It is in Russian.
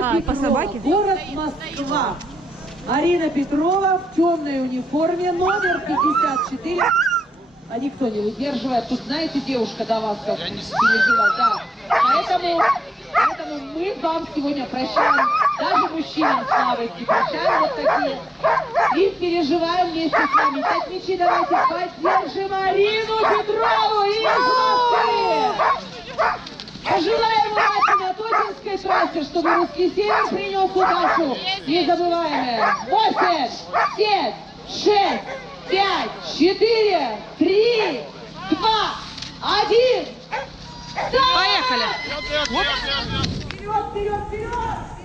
Петрова, город Москва. Арина Петрова в темной униформе, номер 54. А никто не выдерживает. Тут, знаете, девушка до вас как переживает. Да. Поэтому мы вам сегодня прощаем. Даже мужчинам слабости прощаем вот такие. И переживаем вместе с вами. Так, мячи, давайте поддержим Арину Петрову из Москвы. Пожелаем удачи на Тотинской трассе, чтобы русский Север принес удачу незабываемое. 8, 7, 6, 5, 4, 3, 2, 1. Поехали! Вперед, вперед, вперед!